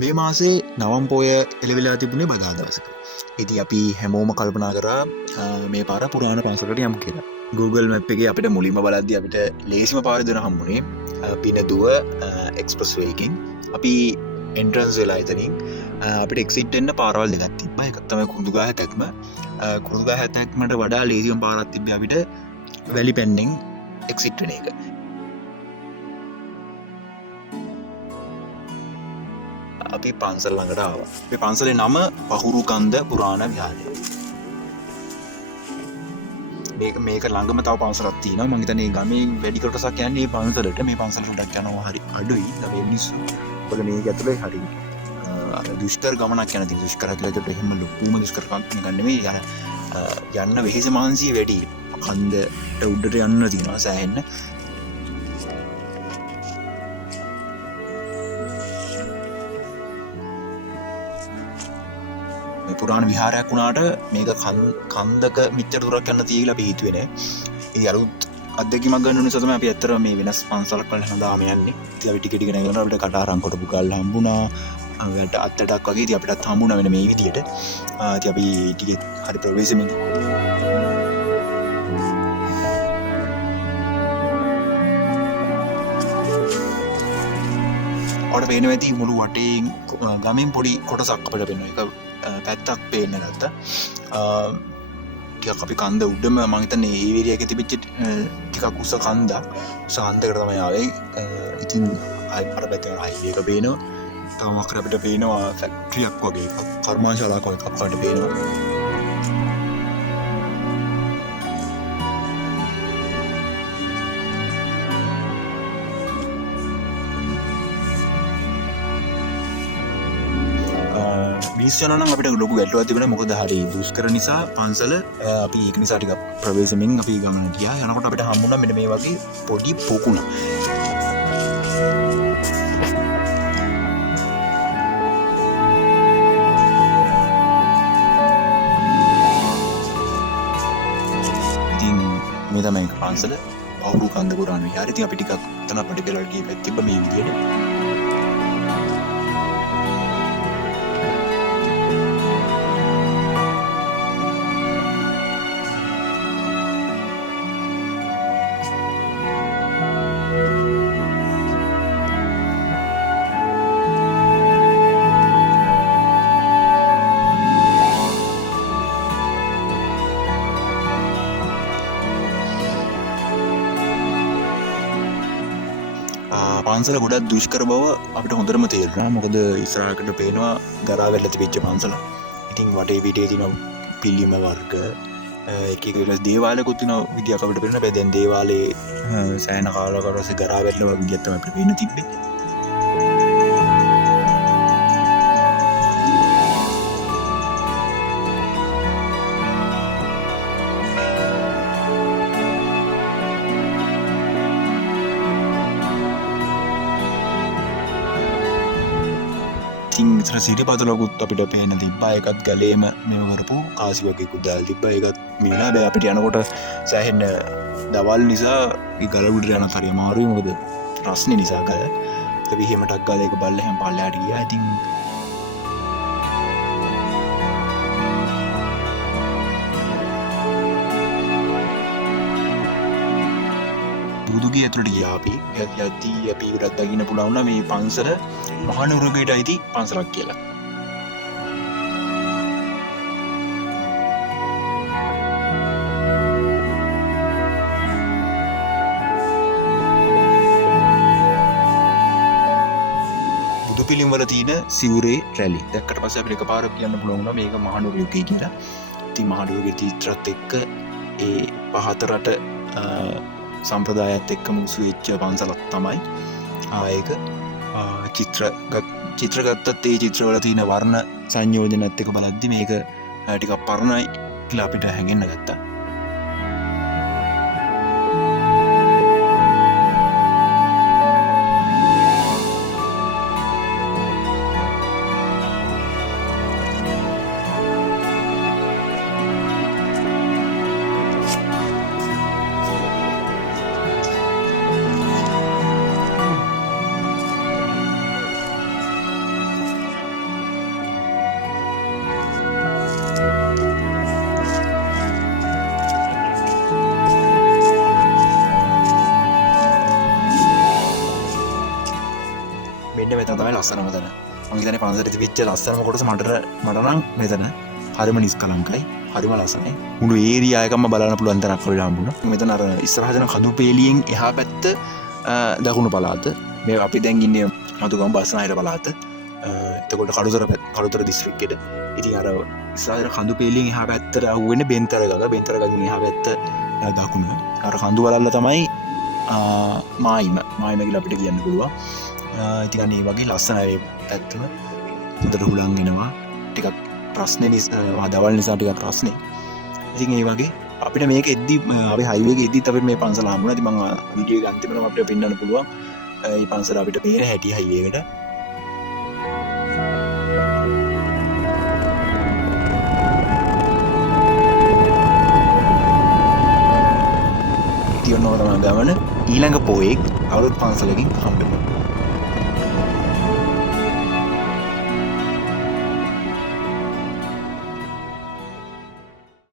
මේ මාසේ නවම් පෝය එළවෙලා තිබුණේ බදා දවසක. ඉතින් අපි හැමෝම කල්පනා කරා මේ පාර පුරාණ පන්සලට යමු කියලා. Google Map එකේ අපිට මුලින්ම බලද්දී අපිට ලේසිම පාර දෙන හම්බුනේ පිනදුව එක්ස්ප්‍රස් වේ එකෙන්. අපි එන්ට්‍රන්ස් වෙලා එතනින් අපිට එක්සිට් වෙන්න පාරවල් දෙකක් තිබ්බා. එකක් තමයි කුරුඳුගහ හැතැක්ම. කුරුඳුගහ හැතැක්මට වඩා ලේසිම පාරක් තිබ්බේ අපිට වැලි පැන්නෙන් එක්සිට් වෙන එක. අපි පන්සල් ළඟට ආවා. මේ පන්සලේ නම පහුරු කන්ද පුරාණ විහාරය. මේක ළඟම තව පන්සලක් තියෙනවා. මම හිතන්නේ ගමේ වැඩි කොටසක් යන්නේ මේ පන්සලට. මේ පන්සල ඩක් යනවා හරි අඩුයි. ගමේ මිනිස්සු. මොකද මේක ඇතුලේ හරි දුෂ්කර ගමනක් යන තියෙන. දුෂ්කර කියලා ඒකට එහෙම ලොකුම දුෂ්කරකම් නිකන් නෙමෙයි. යන්න වෙහෙස මහන්සිය වැඩි. කන්දට උඩට යන්න තියෙනවා සෑහෙන්න. පුරාණ විහාරයක් වුණාට මේක කන්දක මෙච්චර දුරක් යන්න තියෙයි කියලා අපි හිතුවේ නෑ. ඒ අලුත් අත්දැකීමක් ගන්න නිසා තමයි අපි ඇත්තටම මේ වෙනස් පන්සලක් වල හැමදාම යන්නේ. ඉතින් අපි ටික ටික නැගලා අපිට කටාරම් කොටපු ගල් හම්බුණා. අපිට අත්තටක් වගේ ඉතින් අපිටත් හම්බුණා වෙන මේ විදියට. ඉතින් අපි ටික හරි ප්‍රවේශමෙන් ඔයාලට පේනවා ඇති මුළු වටේන් ගමෙන් පොඩි කොටසක් අපිට පේනවා. ඒක පැත්තක් පේන්න ගත්තා. ටිකක් අපි කන්ද උඩම මම හිතන්නේ ඒ ඒරියා එකේ තිබිච්ච ටිකක් උස කන්දක්. උස කන්දකට තමයි ආවේ. ඉතින් අර පැත්තේ හයිවේ එක පේනවා. තවමක් අපිට පේනවා ෆැක්ටරියක් වගේ එකක්. කර්මාන්තශාලාවක් වගේ එකක් අපිට පේනවා. මිනිස්සුන්ට නම් අපිට ලොකු ගැටලුවක් තිබුණා. මොකද හරි දුෂ්කර නිසා පන්සල අපි ඒක නිසා ටිකක් ප්‍රවේශමෙන් අපි ගමන ගියා. යනකොට අපිට හම්බුණා මෙන්න මේ වගේ පොඩි පොකුණ. ඉතින් මේ තමයි පන්සල පවුරු කන්ද පුරාණ විහාරය. ඉතින් අපි ටිකක් තන පොඩි පෙරට ගිහින් තිබ්බ මේ විදියට. පන්සල ගොඩක් දුෂ්කර බව අපිට හොඳටම තේරෙනවා. මොකද ඉස්සරහකට පේනවා ගරාවැල්ල තිබිච්ච පන්සල. ඉතින් වටේ පිටේ තියෙන පිළිම වර්ග එක එක වෙනස් දේවාලයකුත් තියෙන විදියක් අපිට පේනවා. හැබැයි දැන් දේවාලේ සෑහෙන කාලයකට පස්සේ ගරාවැල්ල වගේ විදියක් තමයි අපිට පේන්න තිබ්බේ. ඉතින් සිරිපතලකුත් අපිට පේන තිබ්බා. ඒකත් ගලේම මේව කරපු කාසි වගේ කුදාලා තිබ්බා. ඒකත් මිලා බෑ අපිට යනකොට සෑහෙන දවල් නිසා ඒ ගල උඩට යනත් හරි අමාරුයි. මොකද රස්නේ නිසා ගල. අපි එහෙමටක් ගාලා ඒක බල්ල හැම පල්ලයට ගියා. ඉතින් බුදුගේ ඇතුළට ගියා අපි. යද්දී අපි ඉවරක් දකින්න පුළුවන් වුණා මේ පන්සල මහනුවරගේට අයිති පන්සලක් කියලා. බුදු පිළිම වල තියෙන සිවුරේ රැලි දැක්කට පස්සේ අපිට එකපාරක් කියන්න පුළුවන් වුණා මේක මහනුවරගේ කියලා. ඉතින් මහනුවරගේ චිත්‍රත් එක්ක ඒ පහතරට සම්ප්‍රදායත් එක්කම උසු වෙච්ච පන්සලක් තමයි. ඒක චිත්‍ර ගත්තත් ඒ චිත්‍රවල තියෙන වර්ණ සංයෝජනත් එක්ක බලද්දි මේක ටිකක් පරණයි කියලා අපිට හැඟෙන්න ගත්තා. ලස්සනම තැන මම හිතන්නේ පන්සලේ තිබිච්ච ලස්සනම කොටස මටනම් මෙතන හරිම නිස්කලංකයි හරිම ලස්සනයි මුළු ඒරියා එකම බලන්න පුළුවන් තරක් අපිට හම්බුණා මෙතන අර ඉස්සරහ දෙන කඳු පෙළියෙන් එහා පැත්ත දකුණු පළාත මේ අපි දැන් ඉන්නේ මතුගම බස්නාහිර පළාත එතකොට කළුතර දිස්ත්‍රික්කෙට ඉතින් අර ඉස්සරහ කඳු පෙළියෙන් එහා පැත්තට අහුවෙන්නේ බෙන්තර ගඟෙන් එහා පැත්ත දකුණ අර කඳු වලල්ල තමයි මායිම කියලා අපිට කියන්න පුළුවන් ඉතින් අනේ වගේ ලස්සනයි පැත්තම හොඳට හුලං එනවා ටිකක් ප්‍රශ්නේ නිසා දවල් නිසා ටිකක් ප්‍රශ්නේ ඉතින් ඒ වගේ අපිට මේක එද්දි අපි හයිවේ එක එද්දිත් අපිට මේ පන්සල හම්බුණා ඉතින් මම වීඩියෝ එක අන්තිමටම අපිට පෙන්නන්න පුළුවන් මේ පන්සල අපිට පේන හැටි හයිවේ එකට ඉතින් ඔන්න තමයි ගමන ඊළඟ පොයේ අවුරුදු පන්සලකින් හම්බෙමු